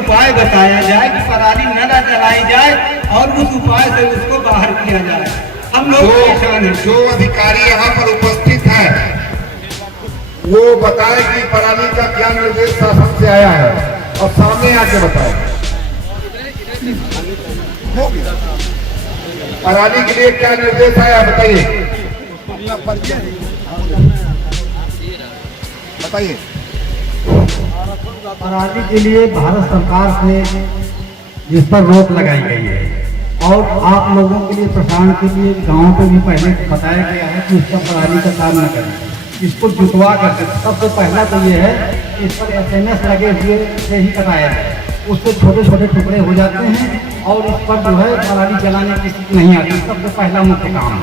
उपाय बताया जाए कि पराली न जलाई जाए और उस उपाय से उसको बाहर किया जाए। हम लोग परेशान हैं। जो अधिकारी यहाँ पर उपस्थित है वो बताए कि पराली का क्या निर्देश शासन से आया है और सामने आके बताए। पराली के लिए क्या निर्देश आया बताइए, बताइए। पराली के लिए भारत सरकार से जिस पर रोक लगाई गई है और आप लोगों के लिए प्रसारण के लिए गांवों पे भी पहले बताया गया है कि उसका पराली का काम न करें, इसको जुटवा करके। सबसे पहला तो ये है कि इस पर SMS लगे हुए से ही कटाया जाए, उससे छोटे छोटे टुकड़े हो जाते हैं और इस पर जो है पराली जलाने की स्थिति नहीं आती। सबसे पहला मुख्य काम है।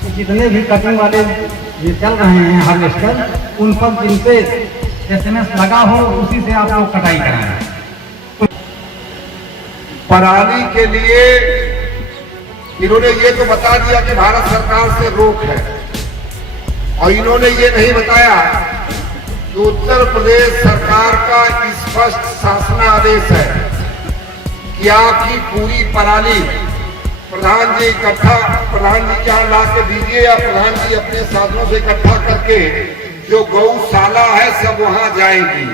तो जितने भी कटिंग वाले ये चल रहे हैं हार्वेस्टर, उन पर जिनसे SMS लगा हो उसी से आप लोग कटाई कराएं। पराली के लिए इन्होंने ये तो बता दिया कि भारत सरकार से रोक है और इन्होंने ये नहीं बताया कि उत्तर प्रदेश सरकार का स्पष्ट शासनादेश है कि आपकी पूरी पराली प्रधान जी इकट्ठा, प्रधान जी क्या ला के दीजिए या प्रधान जी अपने साधनों से इकट्ठा करके जो गौशाला है सब वहां जाएंगी।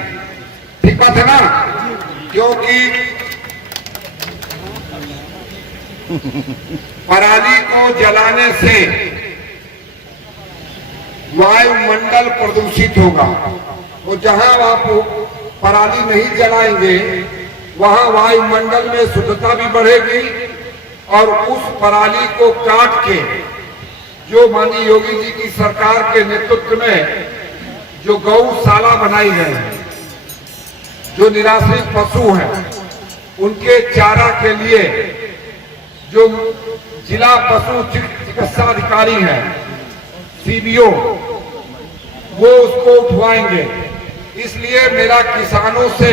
ठीक बात है ना? क्योंकि पराली को जलाने से वायुमंडल प्रदूषित होगा। तो जहां आप पराली नहीं जलाएंगे वहां वायुमंडल में शुद्धता भी बढ़ेगी और उस पराली को काट के जो माननीय योगी जी की सरकार के नेतृत्व में जो गौशाला बनाई गई है, जो निराश्रित पशु हैं उनके चारा के लिए जो जिला पशु चिकित्सा अधिकारी हैं CBO, वो उसको उठवाएंगे। इसलिए मेरा किसानों से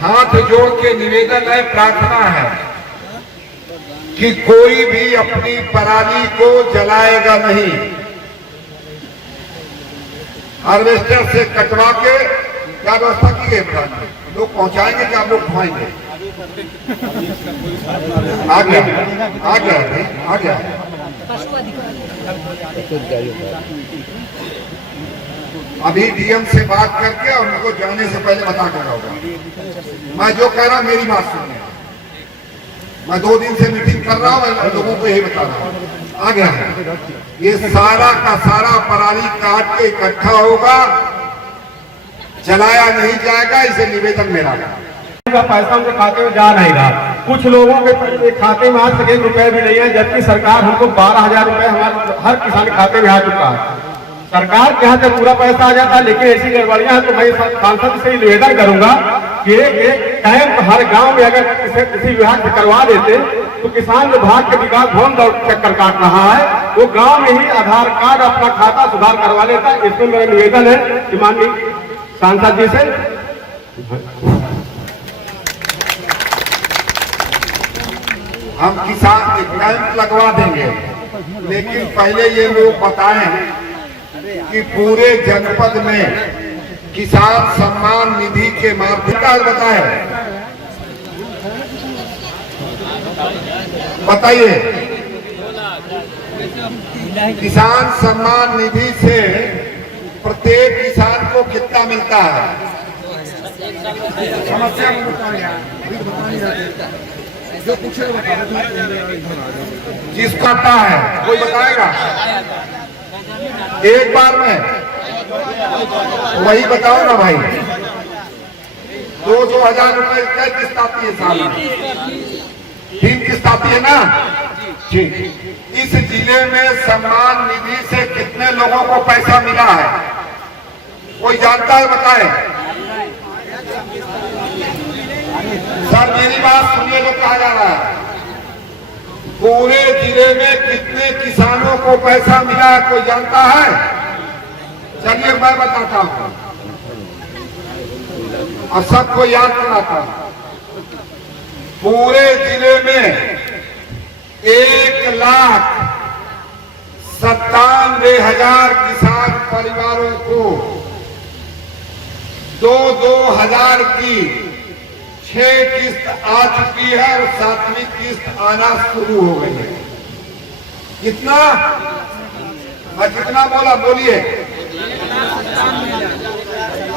हाथ जोड़ के निवेदन है, प्रार्थना है कि कोई भी अपनी पराली को जलाएगा नहीं। हार्वेस्टर से कटवा के क्या व्यवस्था की गई प्रधान? लोग पहुंचाएंगे कि आप लोग उठवाएंगे? आ गया अभी DM से बात करके और उनको जाने से पहले बता कर होगा। मैं जो कह रहा मेरी बात सुनिए। मैं 2 दिन से मीटिंग कर रहा हूँ, लोगों को यही बता रहा हूँ। आ गया है ये सारा का सारा पराली काट के इकट्ठा होगा, जलाया नहीं जाएगा। इसे निवेदन मेरा पैसा उनके खाते में जा नहीं रहा। कुछ लोगों के खाते में आज तक 1 रुपए भी नहीं है, जबकि सरकार हमको 12,000 रुपए हमारे हर किसान के खाते में आ चुका है। सरकार के हाथ में पूरा पैसा आ जाता है, लेकिन ऐसी गड़बड़ियां हैं। तो मैं सांसद से निवेदन करूंगा कि एक कैंप हर गांव में अगर किसी विभाग से करवा देते तो किसान विभाग के विकास भवन दौड़ चक्कर काट रहा है, वो गांव में ही आधार कार्ड अपना खाता सुधार करवा लेता। इसमें मेरा निवेदन है कि माननीय सांसद जी से हम किसान कैंप लगवा देंगे, लेकिन पहले ये लोग बताएं कि पूरे जनपद में किसान सम्मान निधि के माध्यम का बताएं। बताइए, किसान सम्मान निधि से प्रत्येक किसान को कितना मिलता है? समस्या जो पूछे जिसको आता है कोई बताएगा एक बार में? वही बताओ ना भाई। 2-2 हजार रुपए क्या किस्त आती है साल में? 3 किस्त आती है ना? ठीक। इस जिले में सम्मान निधि से कितने लोगों को पैसा मिला है? कोई जानता है? बताए। सर मेरी बात सुनिए, जो कहा जा रहा है पूरे जिले में कितने किसानों को पैसा मिला है कोई जानता है? चलिए मैं बताता हूं और सबको याद कराता हूं। पूरे जिले में 1,97,000 किसान परिवारों को 2-2 हजार की 6 किस्त आ चुकी है और 7वीं किस्त आना शुरू हो गई है। कितना? मैं कितना बोला, बोलिए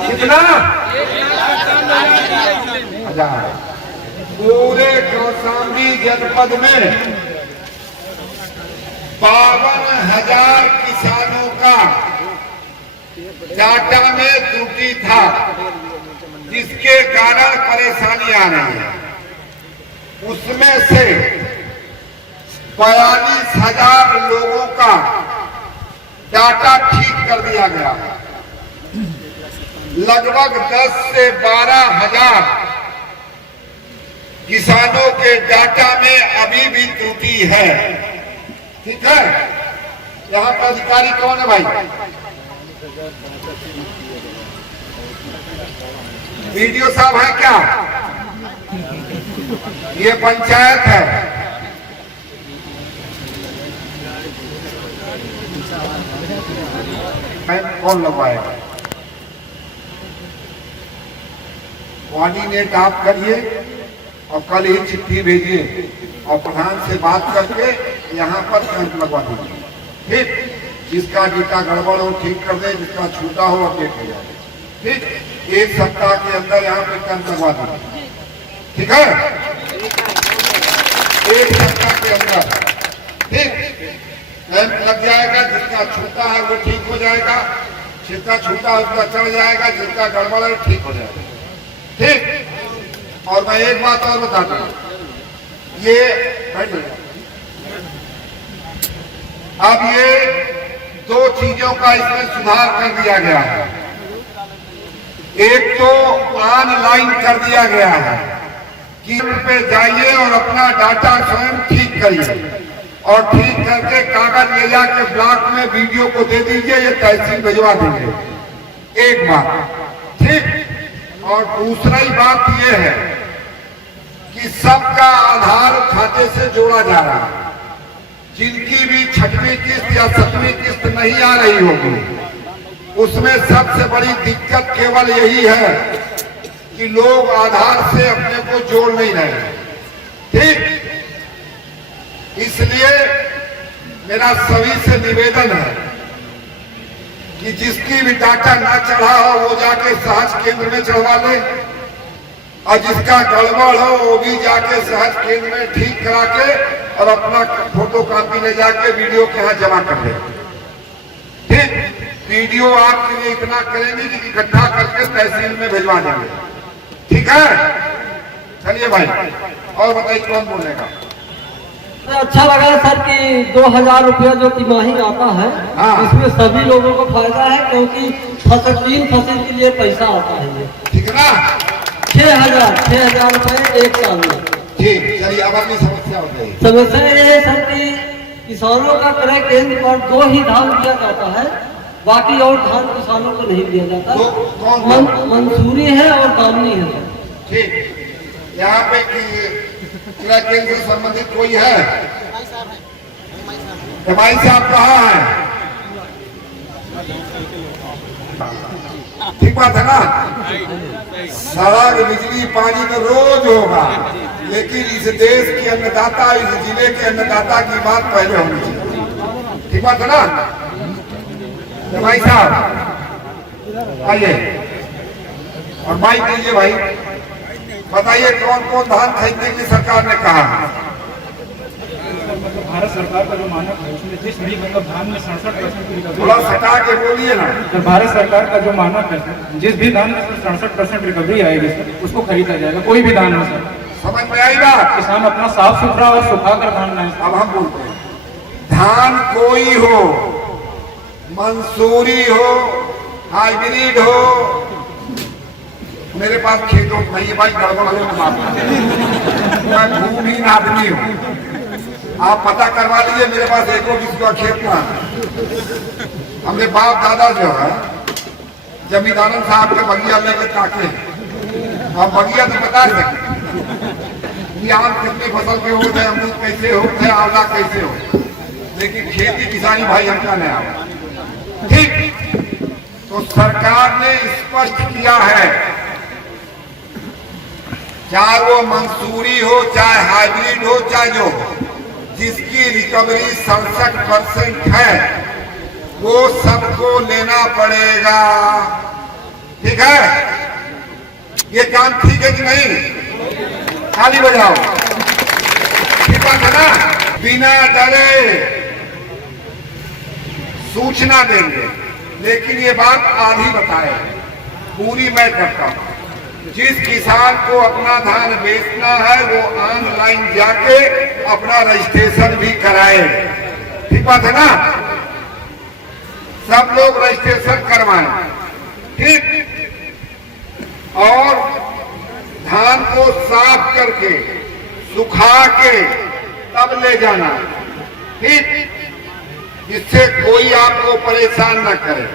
कितना? 1000। पूरे कौशाम्बी जनपद में 52,000 किसानों का डाटा में त्रुटि था, जिसके कारण परेशानी आ रही है। उसमें से 42,000 लोगों का डाटा ठीक कर दिया गया। लगभग 10 से 12,000 किसानों के डाटा में अभी भी त्रुटि है। ठीक है, यहाँ पर अधिकारी कौन है भाई? वीडियो साहब है क्या? ये पंचायत है। कौन लगवाएगा? कोऑर्डिनेट आप करिए और कल ही चिट्ठी भेजिए और प्रधान से बात करके यहाँ पर कैंप लगवा दीजिए। ठीक, जिसका डेटा गड़बड़ हो ठीक कर दे, जिसका छूटा हो अपडेट हो जाए। ठीक, 1 सप्ताह के अंदर यहाँ पे कैंप लगवा दीजिए। ठीक है, 1 सप्ताह के अंदर ठीक कैंप लग जाएगा। जिसका छूटा है वो ठीक हो जाएगा, जिसका छूटा है उसका चढ़ जाएगा, जिसका गड़बड़ है ठीक हो जाएगा। ठीक, और मैं एक बात और बताता हूँ, ये अब ये 2 चीजों का इसमें सुधार कर दिया गया है। एक तो ऑनलाइन कर दिया गया है कि पे जाइए और अपना डाटा स्वयं ठीक करिए और ठीक करके कागज ले जाके ब्लॉक में वीडियो को दे दीजिए, ये तहसील भिजवा दीजिए। एक बात ठीक, और दूसरी बात यह है कि सबका आधार खाते से जोड़ा जा रहा है। जिनकी भी 6वीं किस्त या 7वीं किस्त नहीं आ रही होगी, उसमें सबसे बड़ी दिक्कत केवल यही है कि लोग आधार से अपने को जोड़ नहीं रहे। ठीक, इसलिए मेरा सभी से निवेदन है कि जिसकी भी डाटा ना चढ़ा हो वो जाके सहज केंद्र में चढ़वा ले, और जिसका गड़बड़ हो वो भी जाके सहज केंद्र में ठीक करा के और अपना फोटो कॉपी ले जाके वीडियो के यहाँ जमा कर ले। ठीक, वीडियो आपके लिए इतना करेंगे कि इकट्ठा करके तहसील में भिजवा देंगे। ठीक है, चलिए भाई, और बताइए कौन बोलेगा? अच्छा लगा सर कि 2,000 रुपया जो तिमाही आता है, इसमें सभी लोगों को फायदा है, क्योंकि 3 फसल के लिए पैसा आता है ये। ठीक है ना? 6,000 रुपए एक साल में। ठीक, चलिए अब अपनी समस्या हो गई। समस्या ये है सर कि किसानों का क्रय केंद्र पर 2 ही धान दिया जाता है, बाकी और धान किसानों को नहीं दिया जाता। मंसूरी है और दामनी है। ठीक, यहाँ पे क्रय केंद्र से संबंधित कोई है? भाई साहब कहाँ है? ठीक बात है ना? सड़क बिजली पानी तो रोज होगा, लेकिन इस देश के अन्नदाता, इस जिले के अन्नदाता की बात पहले होनी चाहिए। ठीक बात है ना? भाई साहब आइए और माइक दीजिए भाई, बताइए कौन कौन धान खरीदने की सरकार ने कहा? भारत सरकार का जो मानक है उसमें जिस भी मतलब धान में 67% की रिकवरी, थोड़ा सटा के बोलिए ना। तो भारत सरकार का जो मानक है जिस भी धान में 67% रिकवरी आएगी सर, उसको खरीदा जाएगा। कोई भी धान हो सर, समझ में आई बात? किसान अपना साफ सुथरा और सुखाकर धान लाए। अब हम बोलते हैं, धान कोई हो, मंसूरी हो, हाइब्रिड हो, मेरे पास खेतों नहीं है भाई, गड़बड़ हो, मैं भूमिहीन आदमी हूँ। आप पता करवा लीजिए, मेरे पास 1 का खेत ना। हमने बाप दादा जो है जमींदारन साहब के बगिया लेके ताके, हम बगिया तो बता सकते कि आम कितनी फसल के होते हैं, अमरूद कैसे होते हैं, आंवला कैसे हो, लेकिन खेती किसानी भाई हमका नहीं आवा। ठीक, तो सरकार ने स्पष्ट किया है चाहे वो मंसूरी हो, चाहे हाइब्रिड हो, चाहे जो हो, जिसकी रिकवरी 67% है वो सबको लेना पड़ेगा। ठीक है, ये काम ठीक है कि नहीं? ताली बजाओ। ठीक बात है ना? बिना डरे सूचना देंगे, लेकिन ये बात आधी बताए, पूरी मैं करता हूं। जिस किसान को अपना धान बेचना है वो ऑनलाइन जाके अपना रजिस्ट्रेशन भी कराए। ठीक बात है ना? सब लोग रजिस्ट्रेशन करवाएं। ठीक, और धान को साफ करके सुखा के तब ले जाना। ठीक, जिससे कोई आपको परेशान न करे।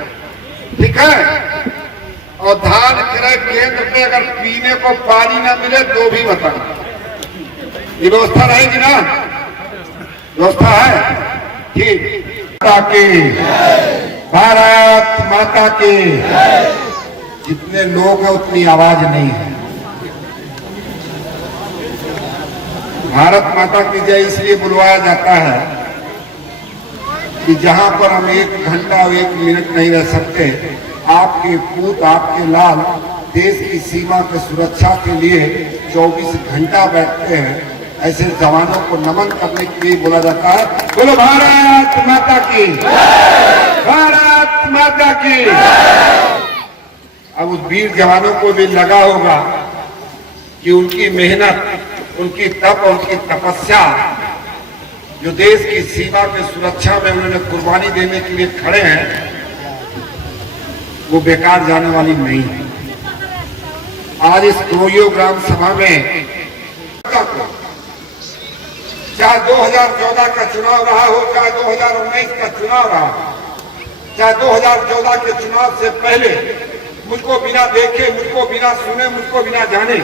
ठीक है? और धान क्रय केंद्र पे अगर पीने को पानी न मिले तो भी बताना। ये व्यवस्था रहेगी ना? व्यवस्था है? ठीक। माता की, भारत माता की। जितने लोग हैं उतनी आवाज नहीं है। भारत माता की जय इसलिए बुलवाया जाता है कि जहां पर हम 1 घंटा और 1 मिनट नहीं रह सकते, आपके पूत, आपके लाल देश की सीमा की सुरक्षा के लिए 24 घंटा बैठते हैं। ऐसे जवानों को नमन करने के लिए बोला जाता है, बोलो भारत माता की, भारत माता की। अब उस वीर जवानों को भी लगा होगा कि उनकी मेहनत, उनकी तप और उनकी तपस्या, जो देश की सीमा की सुरक्षा में उन्होंने कुर्बानी देने के लिए खड़े हैं, वो बेकार जाने वाली नहीं है। आज इस क्रोयो ग्राम सभा में चाहे 2014 का चुनाव रहा हो, चाहे 2019 का चुनाव रहा हो, चाहे 2014 के चुनाव से पहले मुझको बिना देखे, मुझको बिना सुने, मुझको बिना जाने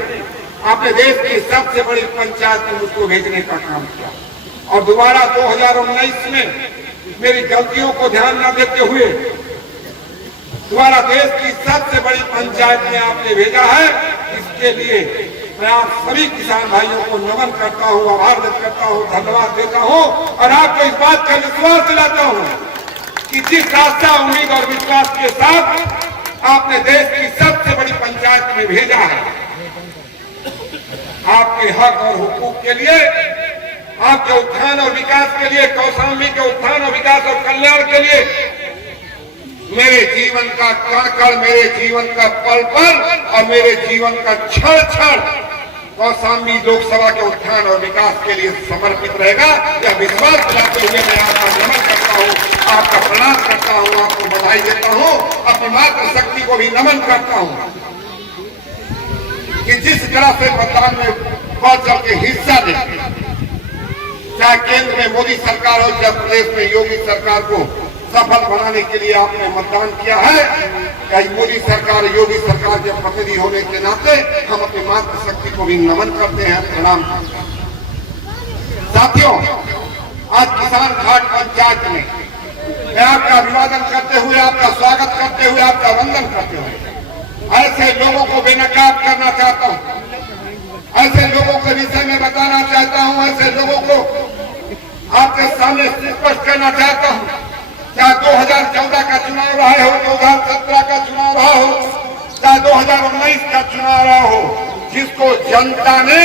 आपने देश की सबसे बड़ी पंचायत में मुझको भेजने का काम किया। और दोबारा 2019 में मेरी गलतियों को ध्यान न देते हुए दोबारा देश की सबसे बड़ी पंचायत में आपने भेजा है। इसके लिए मैं आप सभी किसान भाइयों को नमन करता हूँ, आभार व्यक्त करता हूँ, धन्यवाद देता हूँ और आपको इस बात का विश्वास दिलाता हूँ कि जिस आस्था, उम्मीद और विश्वास के साथ आपने देश की सबसे बड़ी पंचायत में भेजा है, आपके हक और हुकूक के लिए, आपके उत्थान और विकास के लिए, कौशाम्बी के उत्थान और विकास और कल्याण के लिए मेरे जीवन का कण कण, मेरे जीवन का पल पल और मेरे जीवन का क्षण क्षण कौशाम्बी लोकसभा के उत्थान और विकास के लिए समर्पित रहेगा। यह विश्वास दिलाते हुए मैं आपका नमन करता हूँ, आपका प्रणाम करता हूँ, आपको बधाई देता हूँ, अपनी मातृशक्ति को भी नमन करता हूँ कि जिस तरह से मतदान में बढ़ चढ़ के हिस्सा लेते, चाहे केंद्र में मोदी सरकार हो, चाहे प्रदेश में योगी सरकार को सफल बनाने के लिए आपने मतदान किया है। क्या मोदी सरकार, योगी सरकार के प्रतिनिधि होने के नाते हम अपनी मातृशक्ति को भी नमन करते हैं, प्रणाम करते हैं। साथियों, आज किसान घाट पंचायत में मैं आपका अभिवादन करते हुए, आपका स्वागत करते हुए, आपका वंदन करते हुए ऐसे लोगों को बेनकाब करना चाहता हूँ, ऐसे लोगों के विषय में बताना चाहता हूँ, ऐसे लोगों को आपके सामने स्पष्ट करना चाहता हूँ। चाहे 2014 का चुनाव रहा हो, 2017 का चुनाव रहा हो, चाहे 2019 का चुनाव रहा हो, जिसको जनता ने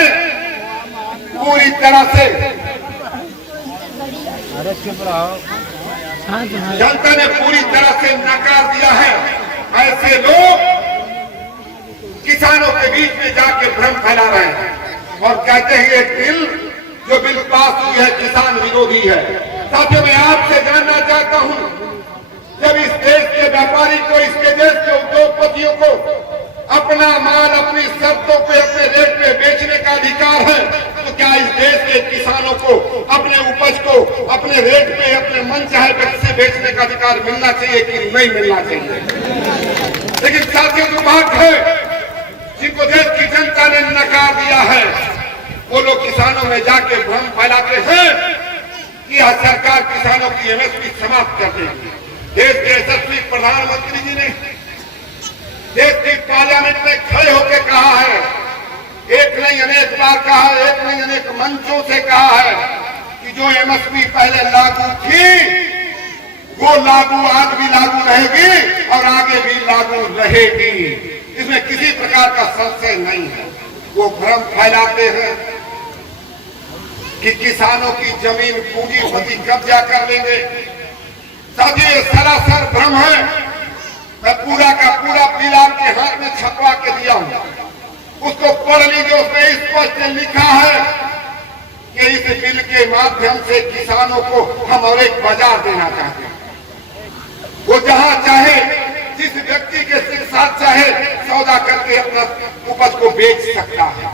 पूरी तरह से नकार दिया है, ऐसे लोग किसानों के बीच में जाके भ्रम फैला रहे हैं और कहते हैं ये बिल, जो बिल पास हुई है, किसान विरोधी है। साथियों, मैं आपसे जानना चाहता हूं, जब इस देश के व्यापारी को, इसके देश के उद्योगपतियों को अपना माल अपनी शर्तों पे, अपने रेट पे बेचने का अधिकार है, तो क्या इस देश के किसानों को अपने उपज को अपने रेट पे, अपने मन चाहे व्यक्ति से बेचने का अधिकार मिलना चाहिए कि नहीं मिलना चाहिए? लेकिन साथियों, दुर्भाग्य है जिनको देश की जनता ने नकार दिया है, वो लोग किसानों में जाके भ्रम फैलाते हैं कि यह सरकार किसानों की एमएसपी समाप्त कर देगी। देश के यशस्वी प्रधानमंत्री जी ने देश की पार्लियामेंट में खड़े होकर कहा है, एक नहीं बार कहा, एक नहीं अनेक मंचों से कहा है कि जो एमएसपी पहले लागू थी वो लागू आज भी लागू रहेगी और आगे भी लागू रहेगी। इसमें किसी प्रकार का संशय नहीं है। वो भ्रम फैलाते हैं कि किसानों की जमीन पूंजीपति कब्जा कर लेंगे। साथी, ये सरासर भ्रम है। मैं पूरा का पूरा बिल आपके हाथ में छपवा के दिया हूं, उसको पढ़ लीजिए। उसमें स्पष्ट लिखा है कि इस बिल के माध्यम से किसानों को हम और एक बाजार देना चाहते हैं। वो जहां चाहे, जिस व्यक्ति के साथ चाहे सौदा करके अपना उपज को बेच सकता है।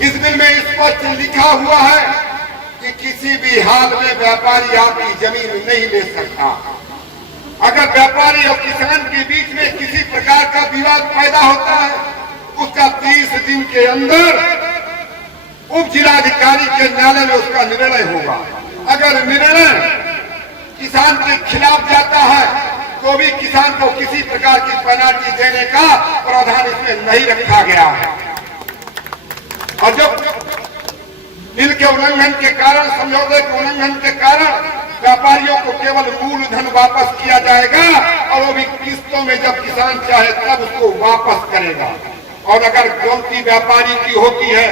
इस बिल में स्पष्ट लिखा हुआ है कि किसी भी हाल में व्यापारी आपकी जमीन नहीं ले सकता। अगर व्यापारी और किसान के बीच में किसी प्रकार का विवाद पैदा होता है, उसका 30 दिन के अंदर उप जिलाधिकारी के न्यायालय में उसका निर्णय होगा। अगर निर्णय किसान के खिलाफ जाता है तो भी किसान को किसी प्रकार की पेनाल्टी देने का प्रावधान इसमें नहीं रखा गया है। और जब बिल के उल्लंघन के कारण, समझौते के उल्लंघन के कारण व्यापारियों को केवल मूलधन वापस किया जाएगा और वो भी किस्तों में, जब किसान चाहे तब उसको वापस करेगा। और अगर गलती व्यापारी की होती है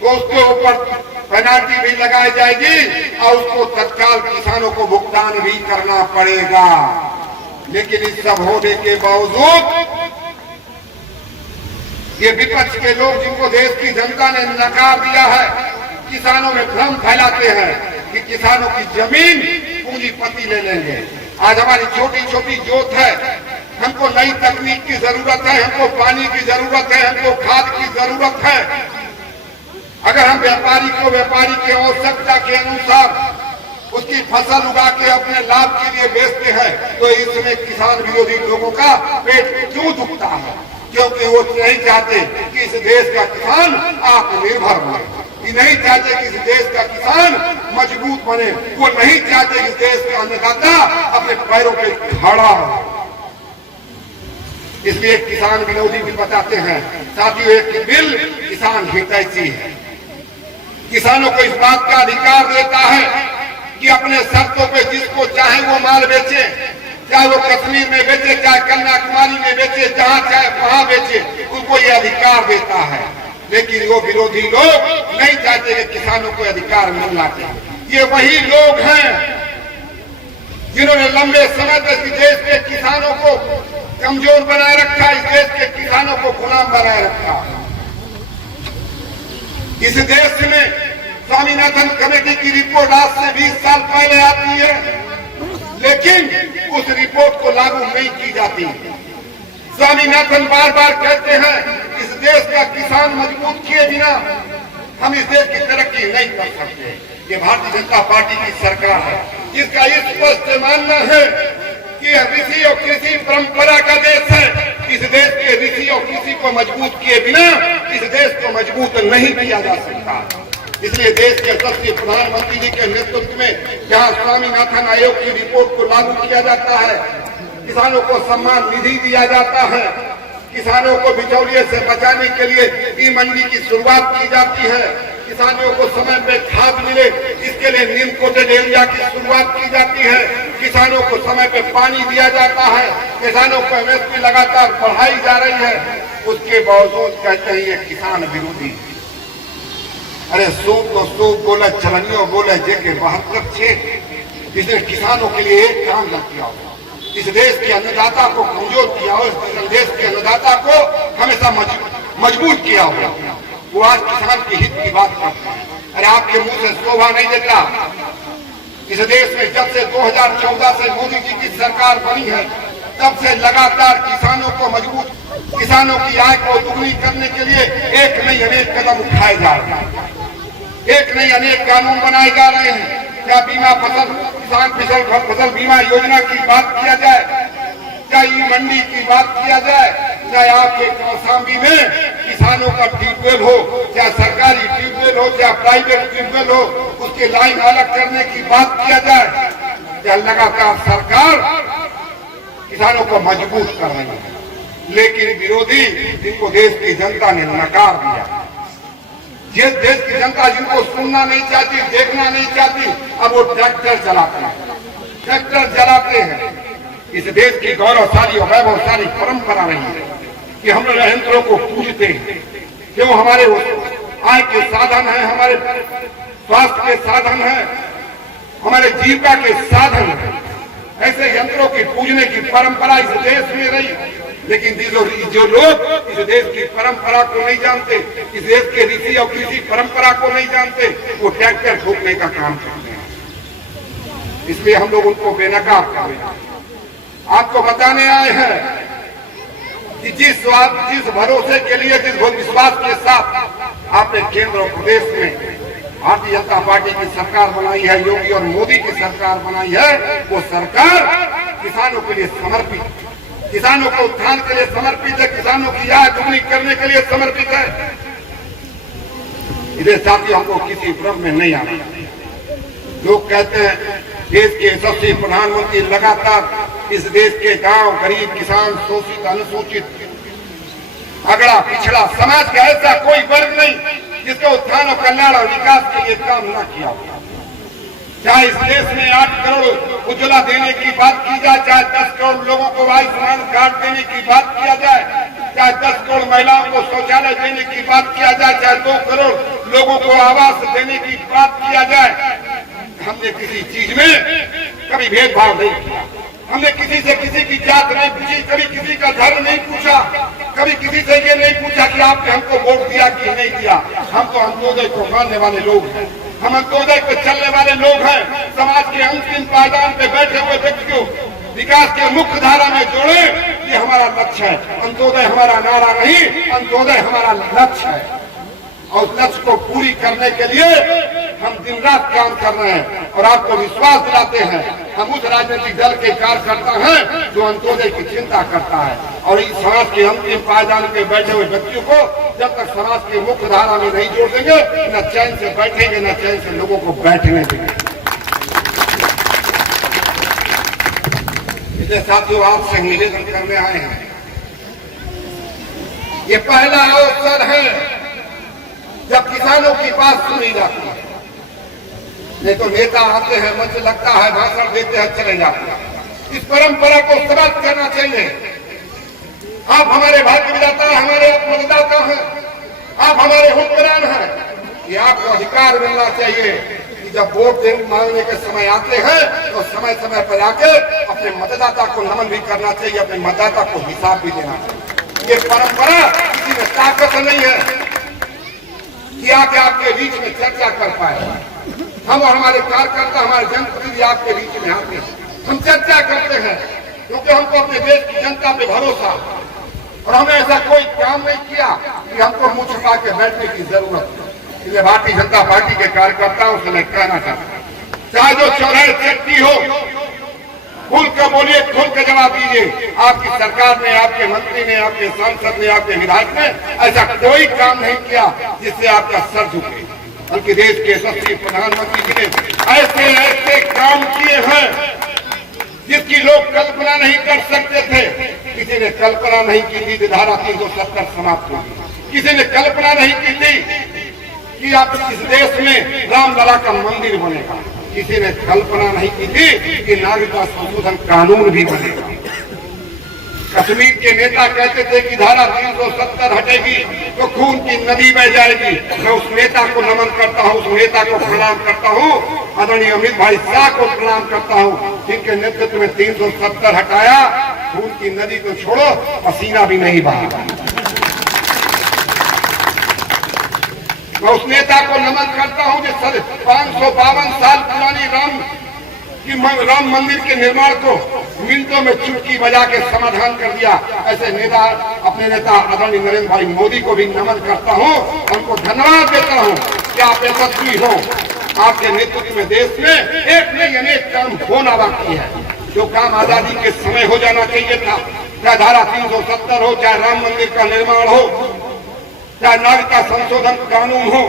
तो उसके ऊपर पेनाल्टी भी लगाई जाएगी और उसको तत्काल किसानों को भुगतान भी करना पड़ेगा। लेकिन इस सब होने के बावजूद ये विपक्ष के लोग, जिनको देश की जनता ने नकार दिया है, किसानों में भ्रम फैलाते हैं कि किसानों की जमीन पूंजीपति ले लेंगे। आज हमारी छोटी छोटी जोत है, हमको नई तकनीक की जरूरत है, हमको पानी की जरूरत है, हमको खाद की जरूरत है। अगर हम व्यापारी को व्यापारी के आवश्यकता के अनुसार उसकी फसल उगा के अपने लाभ के लिए बेचते हैं, तो इसमें किसान विरोधी लोगों का पेट क्यों दुखता है? क्योंकि वो नहीं चाहते कि इस देश का किसान आत्मनिर्भर बने, नहीं चाहते कि इस देश का किसान मजबूत बने, वो नहीं चाहते कि इस देश का अन्नदाता अपने पैरों पे खड़ा हो। इसलिए किसान विरोधी भी बताते हैं। साथियों, एक बिल किसान हितैषी है। किसानों को इस बात का अधिकार देता है कि अपने शर्तों पे जिसको चाहे वो माल बेचे, चाहे वो कश्मीर में बेचे, चाहे कन्याकुमारी में बेचे, जहां चाहे वहां बेचे, उनको ये अधिकार देता है। लेकिन वो विरोधी लोग नहीं चाहते कि किसानों को अधिकार मिलना चाहिए। ये वही लोग हैं जिन्होंने लंबे समय तक इस देश के किसानों को कमजोर बनाए रखा, इस देश के किसानों को गुलाम बनाए रखा। इस देश में स्वामीनाथन कमेटी की रिपोर्ट आज से 20 साल पहले आती है, लेकिन उस रिपोर्ट को लागू नहीं की जाती। स्वामीनाथन बार बार कहते हैं, इस देश का किसान मजबूत किए बिना हम इस देश की तरक्की नहीं कर सकते। ये भारतीय जनता पार्टी की सरकार है, जिसका स्पष्ट मानना है कि ऋषि और कृषि परंपरा का देश है। इस देश के ऋषि और कृषि को मजबूत किए बिना इस देश को मजबूत नहीं किया जा सकता। इसलिए देश के यशस्वी प्रधानमंत्री जी के नेतृत्व में जहां स्वामीनाथन आयोग की रिपोर्ट को लागू किया जाता है, किसानों को सम्मान निधि दिया जाता है, किसानों को बिचौलिए से बचाने के लिए ई मंडी की शुरुआत की जाती है, किसानों को समय पे खाद मिले इसके लिए नीम कोटेड एरिया की शुरुआत की जाती है, किसानों को समय पे पानी दिया जाता है, किसानों को एमएसपी लगातार बढ़ाई जा रही है। उसके बावजूद कहते हैं ये किसान विरोधी। अरे सूप तो सूप बोले, चलनियों बोले, जेके 72 इसने किसानों के लिए एक काम न किया हो, इस देश के अन्नदाता को कमजोर किया हो, इस देश के अन्नदाता को हमेशा मजबूत किया हो। वो आज किसान के हित की बात करते हैं। अरे आपके मुंह से शोभा नहीं देता। इस देश में जब से 2014 से मोदी जी की सरकार बनी है, तब से लगातार किसानों को मजबूत, किसानों की आय को दुगनी करने के लिए एक नहीं अनेक कदम उठाए जा रहे हैं, एक नहीं अनेक कानून बनाए जा रहे हैं। क्या बीमा किसान फसल बीमा योजना की बात किया जाए, चाहे ई मंडी की बात किया जाए, चाहे आपके कौशाम्बी में किसानों का ट्यूबवेल हो, चाहे सरकारी ट्यूबवेल हो, चाहे प्राइवेट ट्यूबवेल हो, उसके लाइन अलग करने की बात किया जाए, चाहे लगातार सरकार किसानों को मजबूत कर रही है। लेकिन विरोधी, जिनको देश की जनता ने नकार दिया, जिस देश की जनता जिनको सुनना नहीं चाहती, देखना नहीं चाहती, अब वो ट्रैक्टर चलाते हैं, ट्रैक्टर चलाते हैं। इस देश की गौरवशाली और वैभवशाली परंपरा रही है कि हम लोग यंत्रों को पूजते हैं। क्यों? हमारे आय के साधन है, हमारे स्वास्थ्य के साधन है, हमारे जीविका के साधन है। ऐसे यंत्रों की पूजने की परंपरा इस देश में रही। लेकिन जो लोग इस देश की परंपरा को नहीं जानते, इस देश के ऋषि और कृषि परंपरा को नहीं जानते, वो ट्रैक्टर ठोकने का काम करते हैं। इसलिए हम लोग उनको बेनकाब कर रहे हैं। आपको बताने आए हैं कि जिस भरोसे के लिए, जिस विश्वास के साथ आपने केंद्र और प्रदेश में भारतीय जनता पार्टी की सरकार बनाई है, योगी और मोदी की सरकार बनाई है, वो सरकार किसानों के लिए समर्पित, किसानों के उत्थान के लिए समर्पित है, किसानों की आय दुगनी करने के लिए समर्पित है। इसलिए साथियों, हमको किसी भ्रम में नहीं आना। लोग कहते हैं देश के यशस्वी प्रधानमंत्री लगातार इस देश के गांव, गरीब, किसान, शोषित, अनुसूचित, अगड़ा पिछड़ा समाज का ऐसा कोई वर्ग नहीं जिसके उत्थान और कल्याण और विकास के लिए काम न किया हो। चाहे इस देश में 8 करोड़ उज्ज्वला देने की बात की जाए, चाहे 10 करोड़ लोगों को आयुष्मान कार्ड देने की बात किया जाए, चाहे 10 करोड़ महिलाओं को शौचालय देने की बात किया जाए, चाहे 2 करोड़ लोगों को आवास देने की बात किया जाए, हमने किसी चीज में कभी भेदभाव नहीं किया। हमने किसी से किसी की जात नहीं पूछी, कभी किसी का धर्म नहीं पूछा, कभी किसी से ये नहीं पूछा कि आपने हमको वोट दिया कि नहीं दिया। हम तो अंत्योदय को मानने वाले लोग हैं, हम अंत्योदय पे चलने वाले लोग हैं। समाज के अंतिम पायदान पे बैठे हुए व्यक्ति को विकास के मुख्य धारा में जोड़े, ये हमारा लक्ष्य है। अंत्योदय हमारा नारा नहीं, अंत्योदय हमारा लक्ष्य है। और उस लक्ष्य को पूरी करने के लिए हम दिन रात काम कर रहे हैं और आपको विश्वास दिलाते हैं हम उस राजनीतिक दल के कार्यकर्ता हैं जो अंत्योदय की चिंता करता है। और इस समाज के अंतिम पायदान पे बैठे हुए व्यक्तियों को जब तक समाज के मुख्य धारा में नहीं जोड़ देंगे, न चैन से बैठेंगे, न चैन से लोगों को बैठने देंगे। इसलिए साथियों, आपसे निवेदन करने आए हैं, ये पहला अवसर है जब किसानों की बात सुनी जाती है। नहीं तो नेता आते हैं, मंच लगता है, भाषण देते हैं, चले जाते हैं। इस परंपरा को समाप्त करना चाहिए। आप हमारे भाग्य विधाता, हमारे मतदाता हैं, आप हमारे हुक्मरान हैं। ये आपको अधिकार मिलना चाहिए कि जब वोट मांगने के समय आते हैं तो समय समय पर आके अपने मतदाता को नमन भी करना चाहिए, अपने मतदाता को हिसाब भी देना चाहिए। ये परंपरा किसी में ताकत नहीं है कि आके आपके बीच में चर्चा कर पाए। हम और हमारे कार्यकर्ता, हमारे जनप्रतिनिधि आपके बीच में आते हैं, हम चर्चा करते हैं, क्योंकि हमको अपने देश की जनता पे भरोसा और हमने ऐसा कोई काम नहीं किया कि हमको मुंह छुपा के बैठने की जरूरत है। इसलिए भारतीय जनता पार्टी के कार्यकर्ताओं से मैं कहना चाहता हूँ, चाहे जो चौराहे चट्टी हो, खुल कर बोलिए, खुल कर जवाब दीजिए। आपकी सरकार ने, आपके मंत्री ने, आपके सांसद ने, आपके विधायक ने ऐसा कोई काम नहीं किया जिससे आपका सर झुके, बल्कि देश के यशस्वी प्रधानमंत्री जी ने ऐसे ऐसे काम किए हैं जिसकी लोग कल्पना नहीं कर सकते थे। किसी ने कल्पना नहीं की थी कि धारा 370 समाप्त होगी। किसी ने कल्पना नहीं की थी कि आप इस देश में रामलला का मंदिर बनेगा। किसी ने कल्पना नहीं की थी कि नागरिकता संशोधन कानून भी बनेगा। कश्मीर के नेता कहते थे कि धारा 370 हटेगी तो खून की नदी बह जाएगी। मैं उस नेता को नमन करता हूँ, उस नेता को प्रणाम करता हूँ, आदरणीय अमित भाई शाह को प्रणाम करता हूँ, जिनके नेतृत्व में 370 हटाया। खून की नदी को छोड़ो, पसीना भी नहीं बहा। मैं उस नेता को नमन करता हूँ जो 552 साल पुरानी राम मंदिर के निर्माण को मिनटों में चुटकी बजा के समाधान कर दिया। ऐसे नेता, अपने नेता आदरणीय नरेंद्र भाई मोदी को भी नमन करता हूँ, उनको धन्यवाद देता हूँ कि आप यशस्वी हो। आपके नेतृत्व में देश में एक नहीं अनेक काम होना बाकी है। जो काम आजादी के समय हो जाना चाहिए था, चाहे धारा 370 हो, चाहे राम मंदिर का निर्माण हो, चाहे नागरिकता संशोधन कानून हो,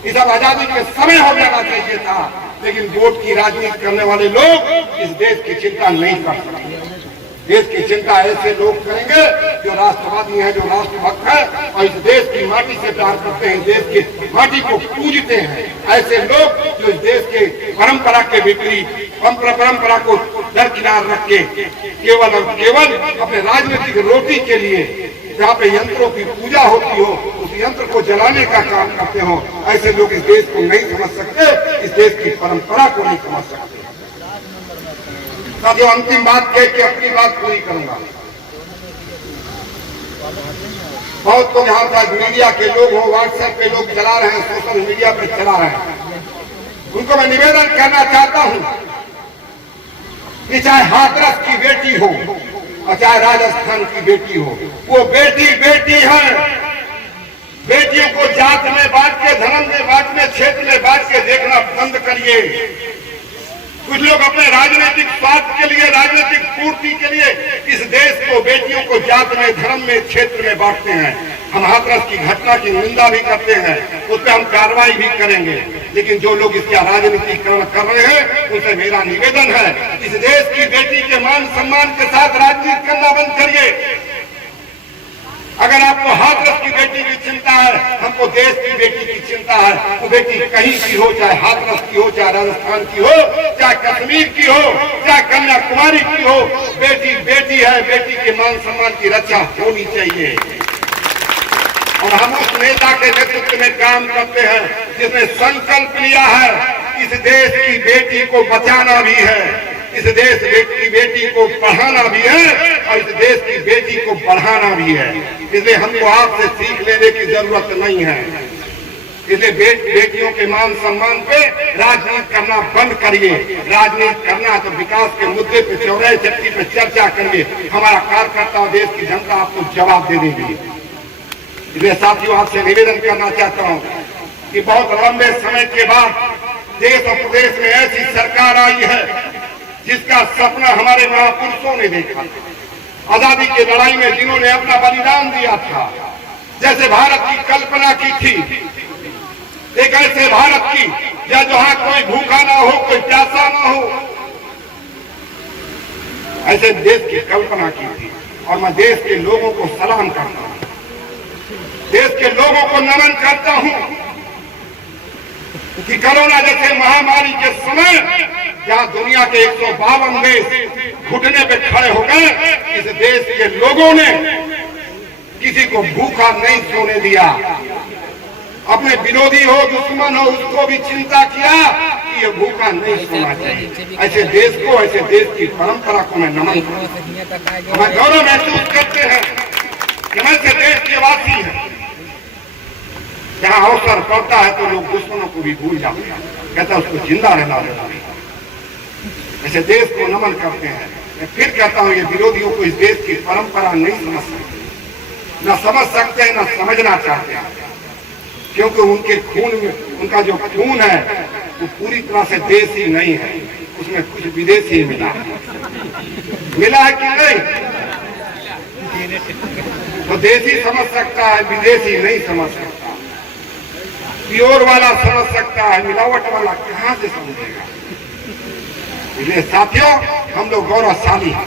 इस सब आजादी के समय हो जाना चाहिए था। लेकिन वोट की राजनीति करने वाले लोग इस देश की चिंता नहीं कर सकते। देश की चिंता ऐसे लोग करेंगे जो राष्ट्रवादी हैं, जो राष्ट्रभक्त हैं और इस देश की माटी से प्यार करते हैं, देश की माटी को पूजते हैं। ऐसे लोग जो इस देश के परंपरा के विपरीत परंपरा को दरकिनार रख के केवल और केवल अपने राजनीतिक रोटी के लिए जहाँ पे यंत्रों की पूजा होती हो उस यंत्र को जलाने का काम करते हो, ऐसे लोग इस देश को नहीं समझ सकते, इस देश की परंपरा को नहीं समझ सकते। जो अंतिम बात कह के अपनी बात पूरी करूंगा। बहुत लोग यहाँ पर मीडिया के लोग हो, व्हाट्सएप पे लोग चला रहे हैं, सोशल मीडिया पे चला रहे हैं, उनको मैं निवेदन करना चाहता हूँ कि चाहे हाथरस की बेटी हो और चाहे राजस्थान की बेटी हो, वो बेटी बेटी है। बेटियों को जात में बांट के, धर्म में बांट के, क्षेत्र में बांट के देखना बंद करिए। कुछ लोग अपने राजनीतिक स्वार्थ के लिए, राजनीतिक पूर्ति के लिए इस देश को, बेटियों को जात में, धर्म में, क्षेत्र में बांटते हैं। हम हाथरस की घटना की निंदा भी करते हैं, उस पर हम कार्रवाई भी करेंगे, लेकिन जो लोग इसका राजनीतिकरण कर रहे हैं उनसे मेरा निवेदन है, इस देश की बेटी के मान सम्मान के साथ राजनीति करना बंद करिए। अगर आपको हाथरस की बेटी की चिंता है, हमको देश की बेटी की चिंता है। वो बेटी कहीं की हो, चाहे हाथरस की हो, चाहे राजस्थान की हो, चाहे कश्मीर की हो, चाहे कन्याकुमारी की हो, बेटी बेटी है। बेटी के मान सम्मान की रक्षा होनी चाहिए। और हम उस नेता के नेतृत्व में काम करते हैं जिसने संकल्प लिया है इस देश की बेटी को बचाना भी है, इस देश की बेटी को पढ़ाना भी है और इस देश की बेटी को बढ़ाना भी है। इसलिए हमको आपसे सीख लेने की जरूरत नहीं है। इसलिए बेटियों के मान सम्मान पे राजनीति करना बंद करिए। राजनीति करना है तो विकास के मुद्दे पे, चौराहे चक्की पे चर्चा करिए। हमारा कार्यकर्ता और देश की जनता आपको जवाब दे देगी। इसलिए साथियों, आपसे निवेदन करना चाहता हूँ कि बहुत लंबे समय के बाद देश और प्रदेश में ऐसी सरकार आई है जिसका सपना हमारे महापुरुषों ने देखा। आजादी की लड़ाई में जिन्होंने अपना बलिदान दिया था, जैसे भारत की कल्पना की थी, एक ऐसे भारत की जहाँ कोई भूखा ना हो, कोई प्यासा ना हो, ऐसे देश की कल्पना की थी। और मैं देश के लोगों को सलाम करता हूँ, देश के लोगों को नमन करता हूँ कि कोरोना जैसे महामारी के समय जहाँ दुनिया के 152 देश घुटने पे खड़े हो गए, इस देश के लोगों ने किसी को भूखा नहीं सोने दिया। अपने विरोधी हो, दुश्मन हो, उसको भी चिंता किया कि ये भूखा नहीं सोना चाहिए। ऐसे देश को, ऐसे देश की परंपरा को मैं नमन करता हूं। हमें गौरव महसूस करते हैं कि हम ऐसे देश के वासी हैं जहाँ अवसर पड़ता है तो लोग दुश्मनों को भी भूल जाते हैं, कहता है उसको जिंदा रहना देता है। ऐसे देश को नमन करते हैं। मैं फिर कहता हूँ, ये विरोधियों को इस देश की परंपरा नहीं समझ सकते, न समझ सकते हैं, न समझना चाहते हैं, क्योंकि उनके खून में, उनका जो खून है वो पूरी तरह से देसी नहीं है, उसमें कुछ विदेशी मिला है कि नहीं? तो देसी समझ सकता है, विदेशी नहीं समझ सकता। प्योर वाला समझ सकता है, मिलावट वाला कहाँ से समझेगा? इसलिए साथियों, हम लोग गौरवशाली हैं,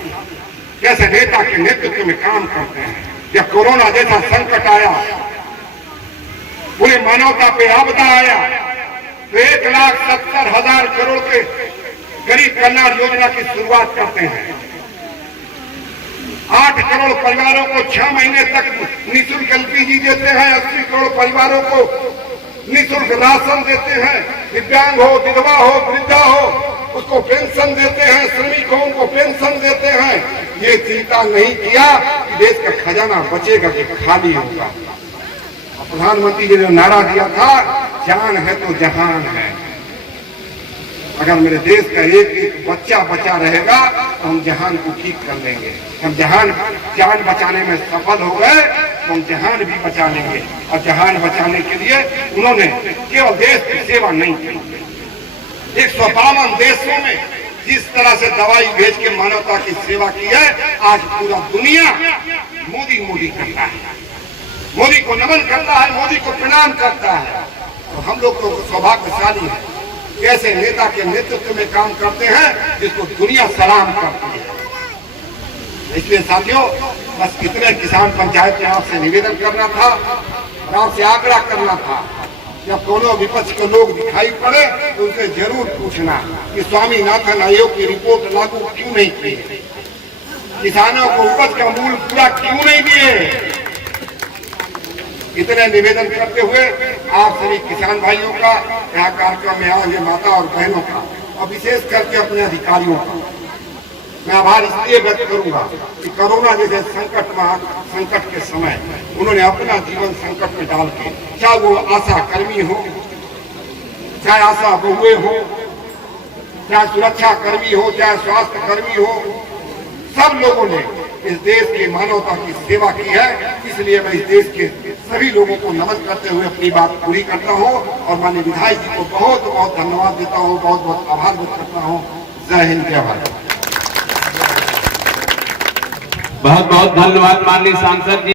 कैसे नेता के नेतृत्व में काम करते हैं। जब कोरोना जैसा संकट आया, पूरी मानवता पे आपदा आया, तो 1,70,000 करोड़ के गरीब कल्याण योजना की शुरुआत करते हैं। 8 करोड़ परिवारों को 6 महीने तक निःशुल्क एलपीजी देते हैं। 80 करोड़ परिवारों को निःशुल्क राशन देते हैं। दिव्यांग हो, विधवा हो, वृद्धा हो, उसको पेंशन देते हैं। श्रमिक हो, उनको पेंशन देते हैं। ये चिंता नहीं किया कि देश का खजाना बचेगा कि खाली होगा। प्रधानमंत्री ने जो नारा दिया था, जान है तो जहान है। अगर मेरे देश का एक एक बच्चा बचा रहेगा तो हम जहान को ठीक कर लेंगे। हम जान बचाने में सफल हो गए तो हम जहान भी बचा लेंगे। और जहान बचाने के लिए उन्होंने केवल देश की सेवा नहीं की, 152 देशों में जिस तरह से दवाई भेज के मानवता की सेवा की है, आज पूरा दुनिया मोदी करता है, मोदी को नमन करता है, मोदी को प्रणाम करता है। तो हम लोग तो सौभाग्यशाली हैं, ऐसे नेता के नेतृत्व में काम करते हैं जिसको दुनिया सलाम करती है। इसलिए साथियों, बस इतने किसान पंचायत में आपसे निवेदन करना था और आपसे आग्रह करना था। जब दोनों विपक्ष के लोग दिखाई पड़े तो उनसे जरूर पूछना कि स्वामीनाथन आयोग की रिपोर्ट लागू क्यों नहीं की, किसानों को उपज का मूल्य पूरा क्यों नहीं दिए। इतने निवेदन करते हुए आप सभी किसान भाइयों का, यहाँ कार्यक्रम में आए माता और बहनों का और विशेष करके अपने अधिकारियों का मैं आभार इसलिए व्यक्त करूंगा कि कोरोना जैसे संकट के समय उन्होंने अपना जीवन संकट में डाल के, चाहे वो आशा कर्मी हो, चाहे आशा बहुए हो, चाहे सुरक्षा कर्मी हो, चाहे स्वास्थ्य कर्मी हो, सब लोगों ने इस देश की मानवता की सेवा की है। इसलिए मैं इस देश के सभी लोगों को नमन करते हुए अपनी बात पूरी करता हूँ और माननीय विधायक जी को बहुत बहुत धन्यवाद देता हूँ, बहुत बहुत आभार व्यक्त करता हूँ। जय हिंद, जय भारत। बहुत बहुत धन्यवाद माननीय सांसद जी।